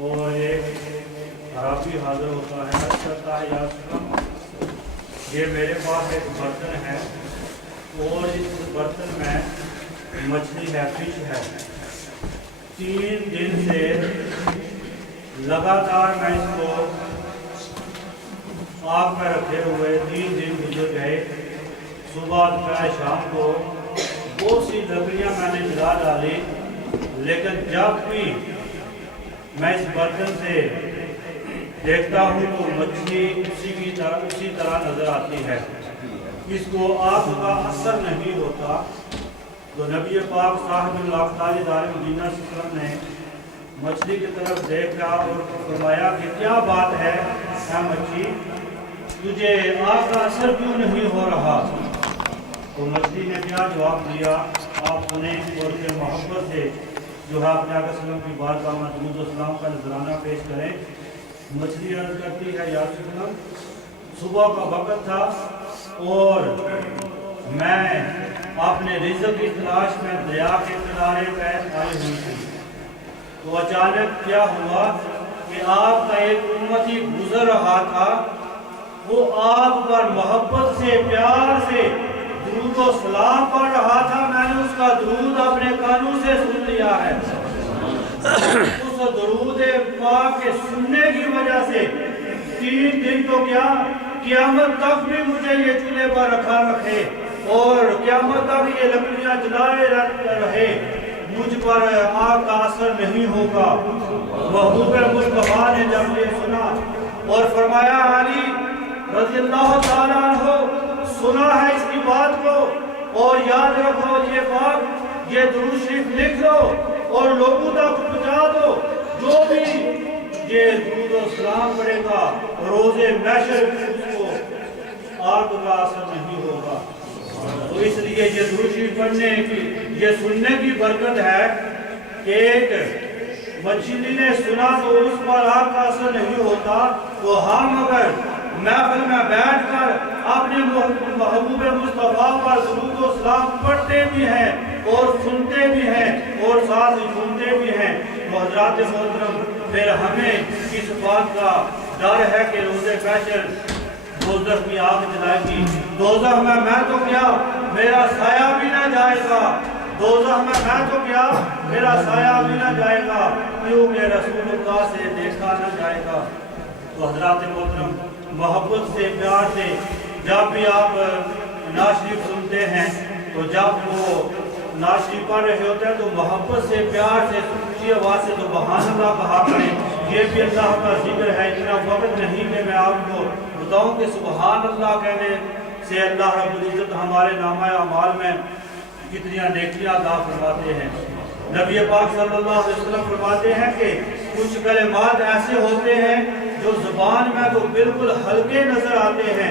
اور ایک خرابی حاضر ہوتا ہے، کہتا ہے یا سلام یہ میرے پاس ایک برتن ہے اور اس برتن میں مچھلی ہے، فش ہے، 3 دن سے لگاتار میں اس کو آگ میں رکھے ہوئے 3 دن گزر گئے، صبح دوپہر شام کو بہت سی لکڑیاں میں نے جلا ڈالی، لیکن جب بھی میں اس برتن سے دیکھتا ہوں تو مچھلی اسی طرح نظر آتی ہے، اس کو آگ کا اثر نہیں ہوتا۔ تو نبی پاک صاحب اللہ تعالی دار مدینہ صلی اللہ علیہ وسلم نے مچھلی کی طرف دیکھا اور فرمایا کہ کیا بات ہے اے مچھلی، تجھے آگ کا اثر کیوں نہیں ہو رہا؟ تو مچھلی نے کیا جواب دیا آپ سنیں اور پھر محبت سے جو ہے اپنے آقا صلی اللہ علیہ وسلم کی بارگاہ میں درود و سلام کا نذرانہ پیش کریں۔ مچھلی عرض کرتی ہے یا رسول اللہ صبح کا وقت تھا اور میں اپنے رزق کی تلاش میں دریا کے کنارے پہ آئی ہوئی تھی، تو اچانک کیا ہوا کہ آپ کا ایک امتی گزر رہا تھا، وہ آپ پر محبت سے پیار سے درود و سلام پڑھ رہا تھا، میں نے اس کا درود اپنے کانوں سے سن لیا ہے۔ اس درود پاک کے سننے کی وجہ سے 3 دن تو کیا قیامت تک بھی مجھے یہ چولہے پر رکھا رکھے اور قیامت تک یہ لکڑیاں جلائے رہے، مجھ پر آگ کا اثر نہیں ہوگا۔ محبوب مصطفیٰ نے جب یہ سنا اور فرمایا علی رضی اللہ تعالیٰ عنہ سنا ہے اس کی بات کو اور یاد رکھو یہ بات، یہ درود شریف لکھ لو اور لوگوں تک پہنچا دو، جو بھی یہ درود و سلام پڑھے گا روز محشر اس کو آگ کا اثر نہیں ہوگا۔ تو اس لیے یہ درود شریف پڑھنے کی، یہ سننے کی برکت ہے کہ ایک مچھلی نے سنا تو اس پر آگ کا اثر نہیں ہوتا، تو ہم اگر محفل میں بیٹھ کر اپنے محبوب مصطفیٰ پر درود و سلام پڑھتے بھی ہیں اور سنتے بھی ہیں اور ساتھ سنتے بھی ہیں، تو حضرات محترم پھر ہمیں اس بات کا ڈر ہے کہ روز محشر دوزخ کی آگ جلائے گی، دوزخ میں تو کیا میرا سایہ بھی نہ جائے گا، دوزخ میں تو کیا میرا سایہ بھی نہ جائے گا، کیونکہ رسول اللہ سے دیکھا نہ جائے گا۔ تو حضرات محترم محبت سے پیار سے جب بھی آپ نعت شریف سنتے ہیں تو جب وہ نعت شریف پڑھ رہے ہوتے ہیں تو محبت سے پیار سے اونچی آواز سے سبحان اللہ کہا کریں، یہ بھی اللہ کا ذکر ہے۔ اتنا وقت نہیں کہ میں آپ کو بتاؤں کہ سبحان اللہ کہنے سے اللہ رب العزت ہمارے نامہ اعمال میں کتنی نیکیاں عطا فرماتے ہیں۔ نبی پاک صلی اللہ علیہ وسلم فرماتے ہیں کہ کچھ کلمات ایسے ہوتے ہیں جو زبان میں تو بالکل ہلکے نظر آتے ہیں،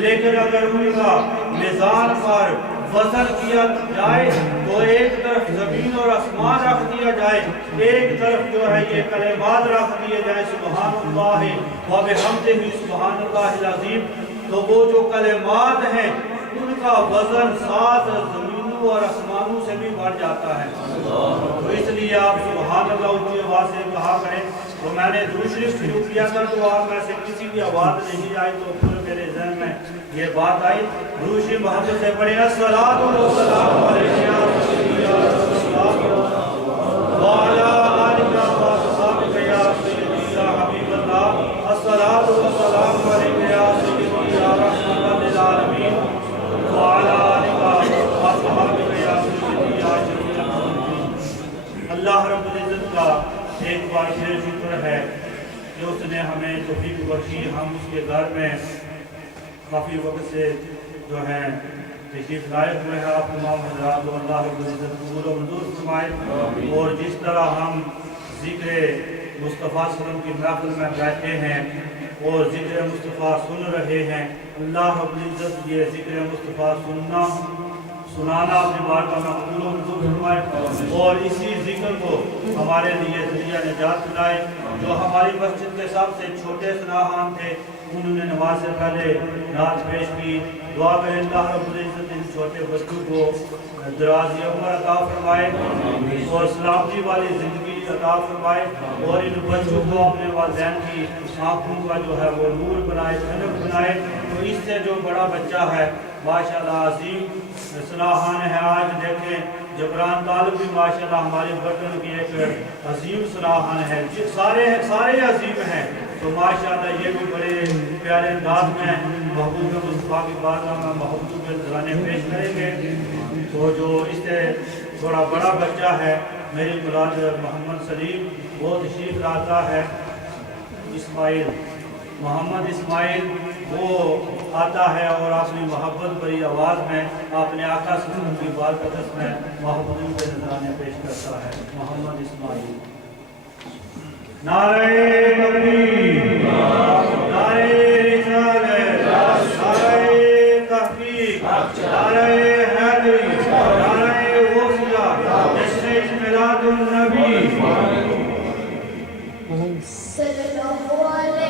لیکن اگر ان کا میزان پر وزن کیا جائے تو ایک طرف زمین اور آسمان رکھ دیا جائے، ایک طرف جو ہے یہ کلمات رکھ دیے جائے سبحان اللہ و بحمدہ سبحان اللہ العظیم، تو وہ جو کلمات ہیں ان کا وزن 7 زمینوں اور آسمانوں سے بھی بڑھ جاتا ہے۔ تو اس لیے آپ سبحان اللہ اونچی آواز سے کہا کریں۔ تو میں نے درود شریف شروع کیا تھا تو آپ میں سے کسی بھی آواز نہیں آئی تو پھر میرے ذہن میں یہ بات آئی، درود شریف محبت سے پڑھیں الصلاۃ والسلام علیک یا رسول اللہ وعلی آلک و اصحابک یا سیدی یا حبیب اللہ، الصلاۃ والسلام علیک یا سیدی یا رحمۃ للعالمین وعلی آلک و اصحابک یا سیدی یا شفیع المذنبین۔ اللہ رب العزت کا ایک بار پھر شکر ہے کہ اس نے ہمیں توفیق بخشی، ہم اس کے گھر میں کافی وقت سے جو ہیں تشریف لائے ہوئے ہیں۔ آپ تمام حضرات کو اللہ رب العزت قبول و منظور فرمائے، اور جس طرح ہم ذکر مصطفیٰ صلی اللہ علیہ وسلم کی محفل میں بیٹھے ہیں اور ذکر مصطفیٰ سن رہے ہیں، اللہ رب العزت یہ ذکر مصطفیٰ سنانا اپنی بارگاہ میں قبول و منظور فرمائے، اور اسی ذکر کو ہمارے لیے ذریعہ نجات بنائے۔ جو ہماری مسجد کے سب سے چھوٹے سناہان تھے انہوں نے نماز سے پہلے نعت پیش کی، دعا کریں اللہ رب العزت ان چھوٹے بچوں کو دراز عمر عطا فرمائے اور سلامتی والی زندگی عطا فرمائے اور ان بچوں کو اپنے والدین کی آنکھوں کا جو ہے وہ نور بنائے، ٹھنڈک بنائے۔ تو اس سے جو بڑا بچہ ہے ماشاءاللہ عظیم صلاحان ہے۔ آج دیکھیں جبران طالب بھی ماشاءاللہ ہماری بٹن کی ایک عظیم صلاحان ہے، سارے عظیم ہیں۔ تو ماشاءاللہ یہ بھی بڑے پیارے انداز میں محبوب مصطفیٰ کی بارگاہ میں محبوب کے نذرانے پیش کریں گے۔ تو جو اس سے تھوڑا بڑا بچہ ہے میری مراد محمد سلیم، وہ تشریف لاتا ہے، اسماعیل محمد اسماعیل وہ آتا ہے اور اپنی محبت بھری آواز میں اپنے آقا صلی اللہ علیہ وسلم کی بارگاہ میں محبوب کے نذرانے پیش کرتا ہے۔ محمد اسماعیل۔ نعرہ تکبیر، نعرہ رسالت، نعرہ تحقیق، نعرہ حیدری، نعرہ غوثیہ، جشن میلاد النبی۔ صلی اللہ علیہ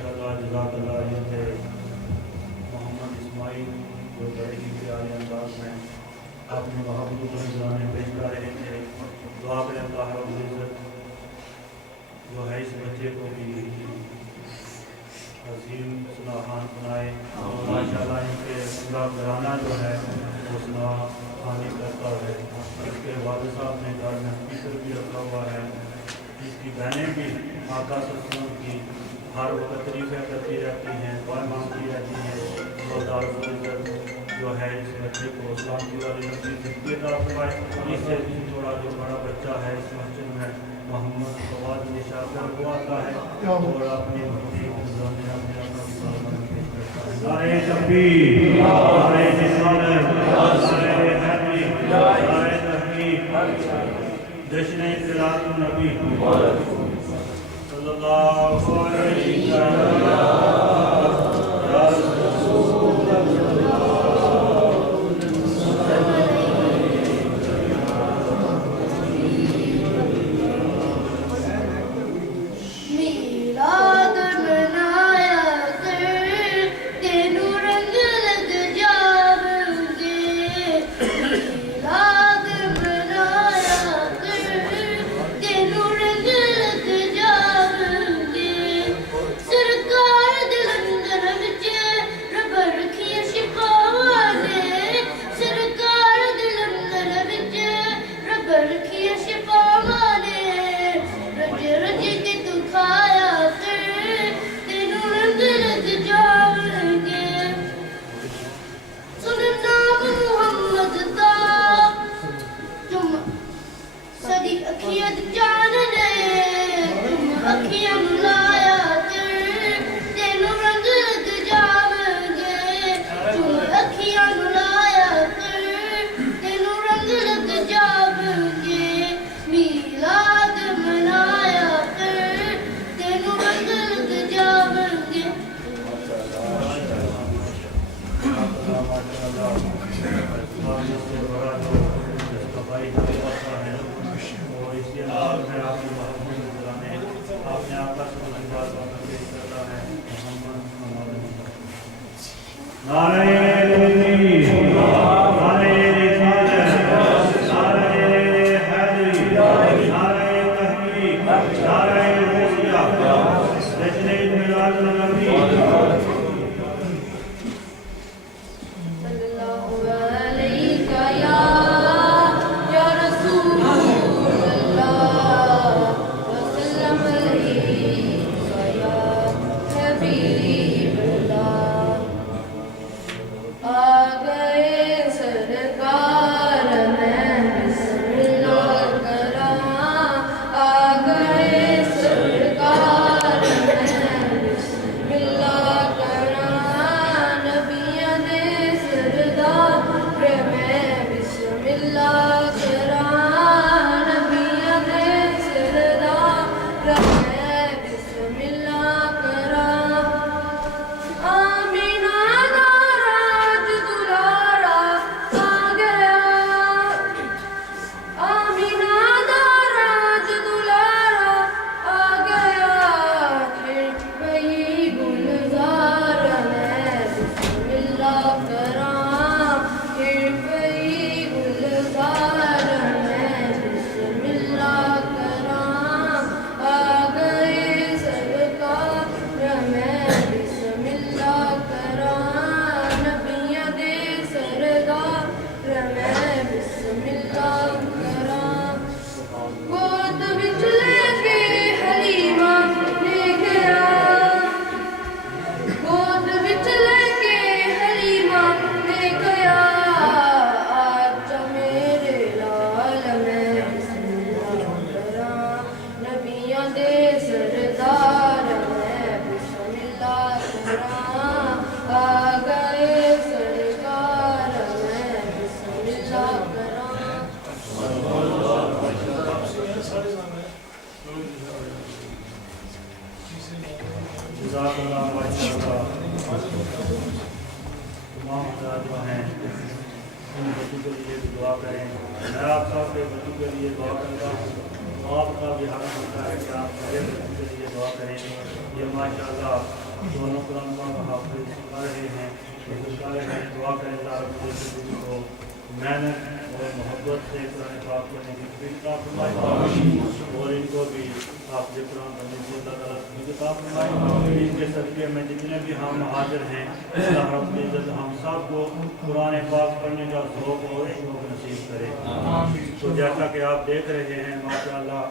ماشاءاللہ جزاک اللہ یہ تھے محمد اسماعیل جو بڑے ہی پیارے انداز میں اپنے محبوب نذرانے پیش کر رہے تھے. دعا کریں اللہ رب العزت جو ہے اس بچے کو بھی عظیم صلاحان بنائے. ماشاءاللہ ان کے پورا گھرانہ جو ہے وہ صلاح خانی کرتا ہے. اس کے والد صاحب نے گھر میں اسپیکر بھی رکھا ہوا ہے. اس کی بہنیں بھی آقا صلی اللہ علیہ وسلم کی ہر وقت تعریفیں کرتی رہتی ہیں, دعائیں مانگتی رہتی ہیں. اللہ رب العزت جو ہے اس بچے کو سلامتی والی نصیب زندگی عطا فرمائے. اس سے تھوڑا جو بڑا بچہ ہے اس مسجد میں محمد فواد نشاط کو آتا ہے اور اپنی نعرہ تکبیر, نعرہ رسالت, نعرہ حیدری, نعرہ تحقیق, جشن اطلاعات النبی صلی اللہ علیہ دونوں قرآن پاک حافظ کر رہے ہیں دعا کریں اللہ رب العزت کو محنت اور محبت سے قرآن پاک پڑھنے کی توفیق عطا فرمائے اور ان کو بھی آپ کے قرآن پڑھنے کی اللہ تعالیٰ توفیق عطا فرمائے ان کے صدقے میں جتنے بھی ہم حاضر ہیں اللہ رب العزت ہم سب کو قرآن پاک پڑھنے کا ذوق اور شوق نصیب کرے تو جیسا کہ آپ دیکھ رہے ہیں ماشاءاللہ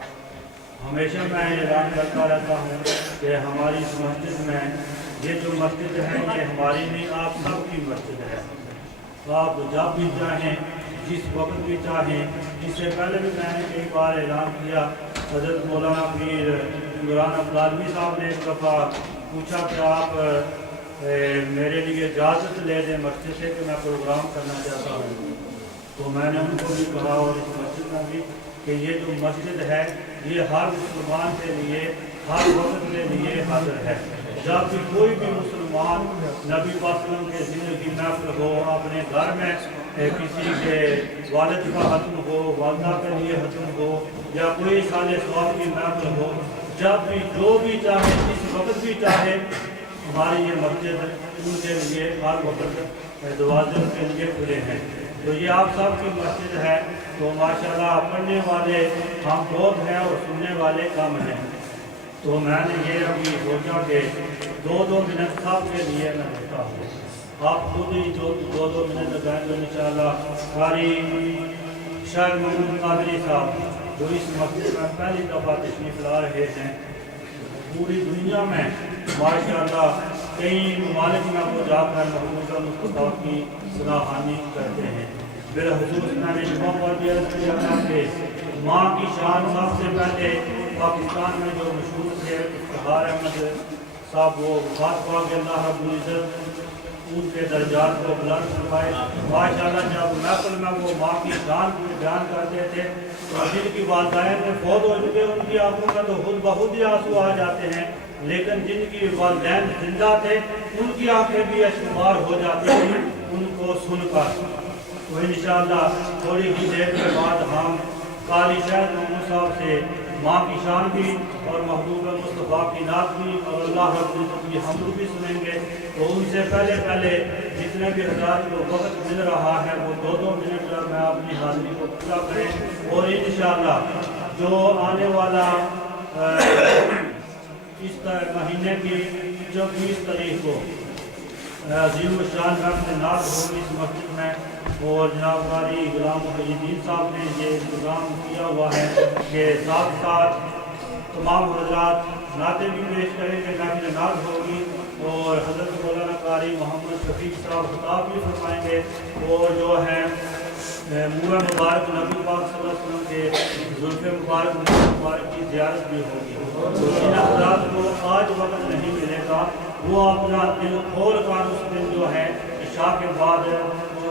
ہمیشہ میں اعلان کرتا رہتا ہوں کہ ہماری اس مسجد میں یہ جو مسجد ہے یہ ہماری نہیں آپ سب کی مسجد ہے آپ جب بھی چاہیں جس وقت بھی چاہیں اس سے پہلے بھی میں نے کئی بار اعلان کیا حضرت مولانا پیر عمران ابدالوی صاحب نے ایک دفعہ پوچھا کہ آپ میرے لیے اجازت لے دیں مسجد سے کہ میں پروگرام کرنا چاہتا ہوں تو میں نے ان کو بھی کہا اور اس مسجد میں بھی کہ یہ جو مسجد ہے یہ ہر مسلمان کے لیے ہر وقت کے لیے حاضر ہے جب بھی کوئی بھی مسلمان نبی پاک صلی اللہ علیہ وسلم کے زندگی محفل ہو اپنے گھر میں کسی کے والد کا ختم ہو والدہ کے لیے ختم ہو یا کوئی سال ثواب کی محفل ہو جب بھی جو بھی چاہے جس وقت بھی چاہے ہماری یہ مسجد ان کے لیے ہر وقت دروازے کے لیے کھلے ہیں تو یہ آپ سب کی مسجد ہے تو ماشاءاللہ پڑھنے والے ہم بہت ہیں اور سننے والے کم ہیں تو میں نے یہ ابھی سوچا کہ دو منٹ سب کے لیے میں دیتا ہوں آپ خود ہی دو منٹ لگائیں تو انشاءاللہ قاری شاہ محمود قادری صاحب جو اس مسجد میں پہلی دفعہ تشریف لا رہے ہیں پوری دنیا میں ماشاءاللہ کئی ممالک میں وہ جا کر محمود مصطفیٰ کی سراہانی کرتے ہیں بالخصوص میں نے جمعہ پر بھی عرض کیا تھا کہ ماں کی شان سب سے پہلے پاکستان میں جو مشہور تھے افتخار احمد صاحب وہ وفات پا کے اللہ رب العزت ان کے درجات کو بلند فرمائے ماشاءاللہ جب محفل میں وہ ماں کی شان کو بیان کرتے تھے تو جن کی والدین میں فوت ہو چکے ان کی آنکھوں میں تو خود بخود ہی آنسو آ جاتے ہیں لیکن جن کی والدین زندہ تھے ان کی آنکھیں بھی اشکبار ہو جاتی ہیں ان کو سن کر تو انشاءاللہ تھوڑی ہی دیر کے بعد ہم قاری شاہ محمود صاحب سے ماں کی شان بھی اور محبوب مصطفیٰ کی نعت بھی اور اللہ رب العزت کی حمد بھی سنیں گے تو ان سے پہلے جتنے بھی حضرات کو وقت مل رہا ہے وہ دو منٹ میں اپنی حاضری کو پورا کریں اور انشاءاللہ جو آنے والا اس مہینے کی 24 تاریخ کو عظیم الشان محفل نعت ہوگی اس مسجد میں اور جناب قاری غلام محی الدین صاحب نے یہ انتظام کیا ہوا ہے کہ ساتھ ساتھ تمام حضرات نعتیں بھی پیش کریں گے محفل نعت ہوگی اور حضرت مولانا قاری محمد شفیق صاحب خطاب بھی فرمائیں گے اور جو ہے مولا مبارک نبی پاک صلی اللہ علیہ وسلم کے زلف مبارک کی زیارت بھی ہوگی تو ان حضرات کو آج وقت نہیں ملے گا وہ اپنا دل کھول کر اس دن جو ہے عشاء کے بعد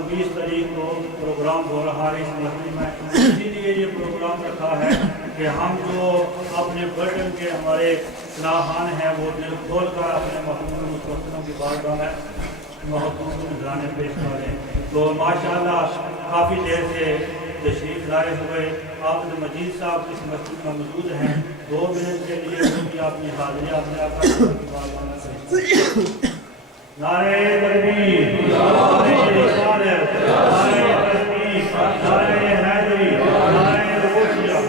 20 تاریخ کو پروگرام ہو رہا ہے اس مسجد میں اسی لیے یہ پروگرام رکھا ہے کہ ہم جو اپنے برڈن کے ہمارے صلاحان ہیں وہ دل کھول کر اپنے محبوب مصطفیٰ کی بارگاہ میں محبوب نذرانے پیش کریں تو ماشاءاللہ کافی دیر سے تشریف لائے ہوئے عابد مجید صاحب اس مسجد میں موجود ہیں 2 منٹ کے لیے ان کی اپنی حاضری اپنے آقا کی بارگاہ میں پیش نعرہ تکبیر نعرہ رسالت نعرہ تحقیق نعرہ حیدری نعرہ غوثیہ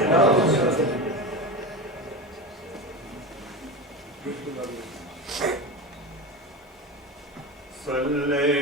صلی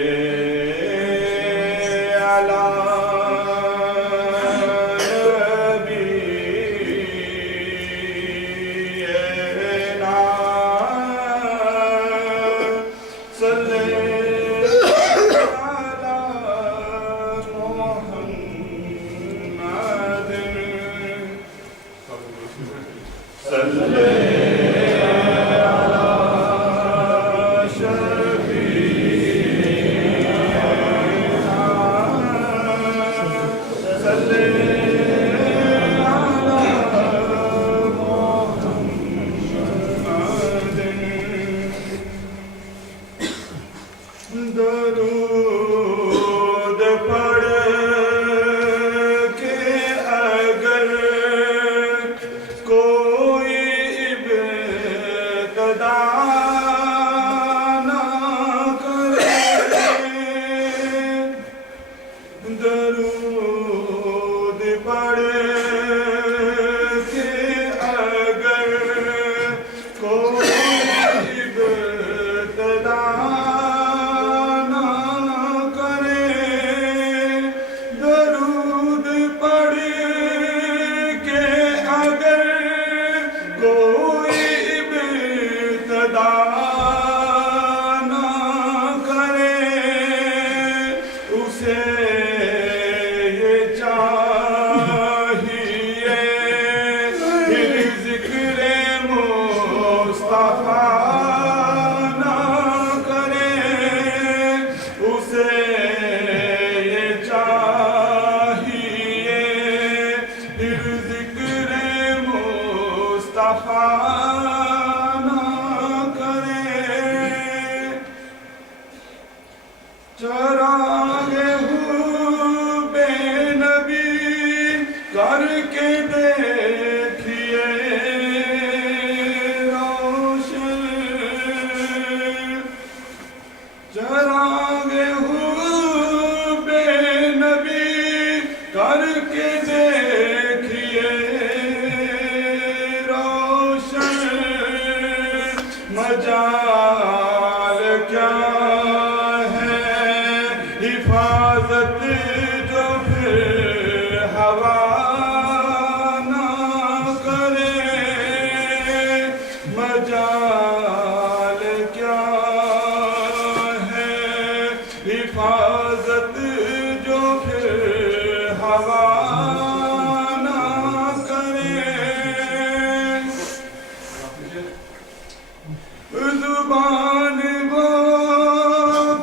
زبان وہ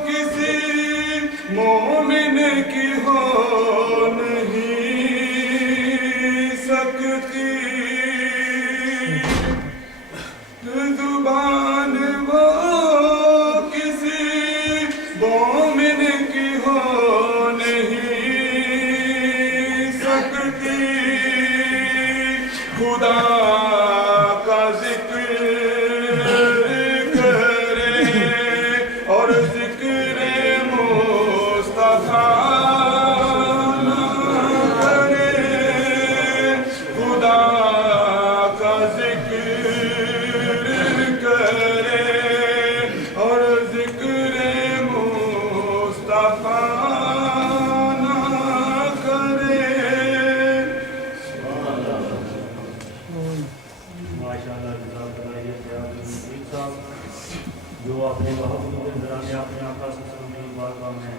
کسی مومن کی ہو نہیں سکتی، زبان وہ کسی مومن کی ہو نہیں سکتی، خدا کا ذکر کرے اور ذکر مصطفیٰ نہ کرے، خدا کا ذکر کرے اور ذکر مصطفیٰ نہ کرے۔ ماشاءاللہ جزاک اللہ یہ پیار مفید صاحب جو اپنے محبوب کے ذرائع اپنے آقا صلی اللہ علیہ وسلم کی بارگاہ میں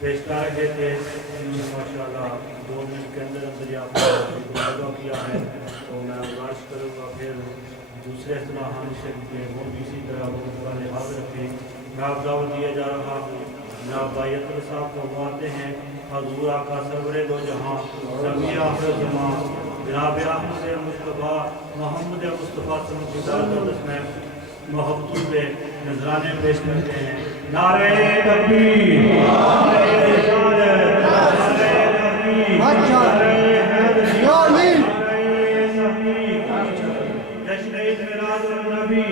پیش کر رہے تھے، انہوں نے ماشاءاللہ 2 منٹ کے اندر اندر آپ نے مراقبہ کیا ہے، تو میں گزارش کروں گا پھر دوسرے اصطلاحات شریف کے وہ بھی اسی طرح وقت کا لحاظ رکھیں۔ میں آپ دعوت دیا جا رہا ہوں، جناب بائیت صاحب کو مانتے ہیں حضور آقا سرور دو جہاں سمیع آخر زمان جناب احمد مصطفیٰ محمد مصطفیٰ صلی اللہ علیہ وسلم محبتوں پہ نذرانے پیش کرتے ہیں۔ نعرہ تکبیر، نعرہ رسالت، نعرہ تحریف، نعرہ حیدری، نعرہ تحریف، جشن عید میلاد النبی۔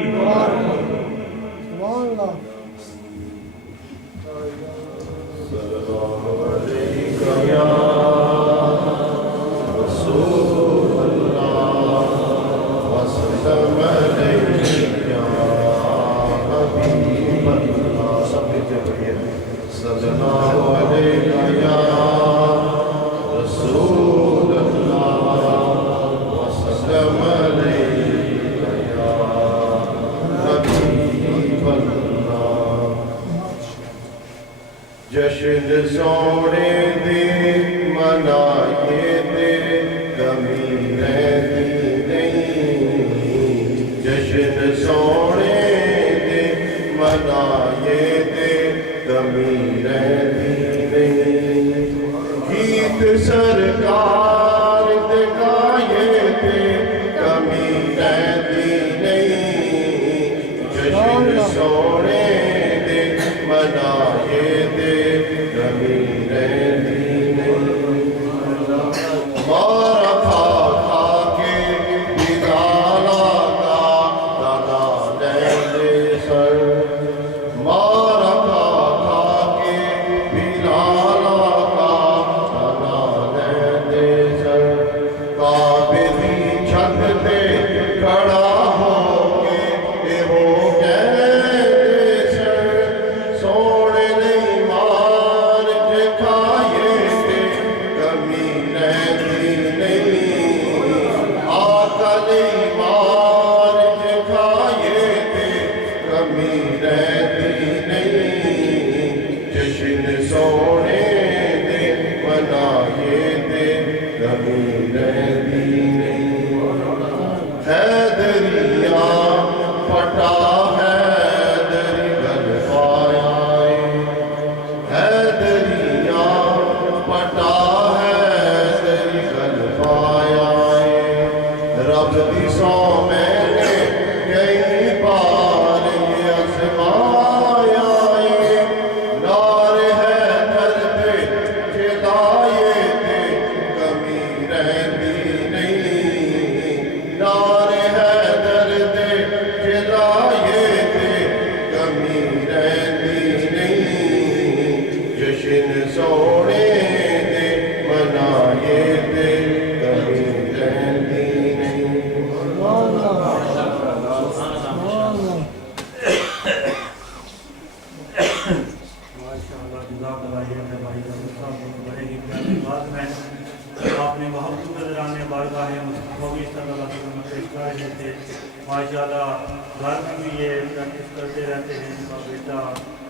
جشن سونے دے منائے دے کمی رہتی نہیں، جشن سونے دے منائے دے کمی رہتی نہیں، گیت سرکار دے گائے دے کمی رہتی نہیں، جشن سونے دے منائے دے کمی رہتی نہیں، مارا کھا کھا کے بدالا کا دانا لے سر، مارا کھا کھا کے بدالا کا دانا لے سر، کعبے چھت تے کھڑا ہو کے اے ہو گئے سر، سونے نہیں مار کے کھائے کے کمی رہتی نہیں، آقا نہیں مار کے کھائے کے کمی رہتی نہیں، جشن سونے دے منائے دے کمی رہتی نہیں، حیدریاں پھٹا حیدری گل پایا حیدریاں پھٹا حیدری گل پایا، رب دی سو میں نے کئی بار یہ آزمایا، نار حیدر دے جلائے دے کمی رہتی نہیں، نار حیدر دے جلائے دے کمی رہتی نہیں، جشن سونے دے منائے دے کمی رہتی نہیں۔ ماشاءاللہ جزاک اللہ یہ ہے بھائی صاحب بڑے ہی پیاری بات میں آپ نے محبوب نذرانے بارگاہ مصطفی صلی اللہ علیہ وسلم پیش کر رہے تھے۔ ماشاءاللہ گھر میں بھی یہ پریکٹس کرتے رہتے ہیں، ان کا بیٹا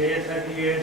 38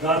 10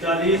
40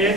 1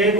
1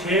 6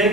1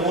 2,